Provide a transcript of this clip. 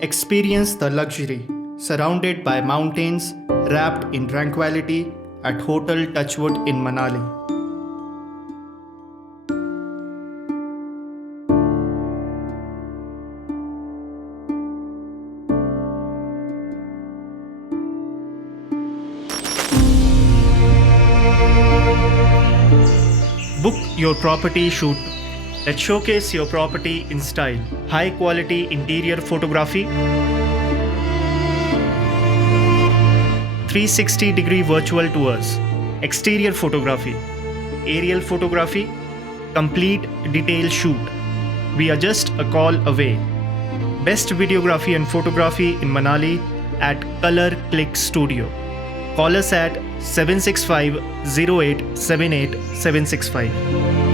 Experience the luxury, surrounded by mountains, wrapped in tranquility at Hotel Touchwood in Manali. Book your property shoot. Let's showcase your property in style. High quality interior photography, 360-degree virtual tours, exterior photography, aerial photography, complete detail shoot. We are just a call away. Best videography and photography in Manali at Color Click Studio. Call us at 765 0878 765.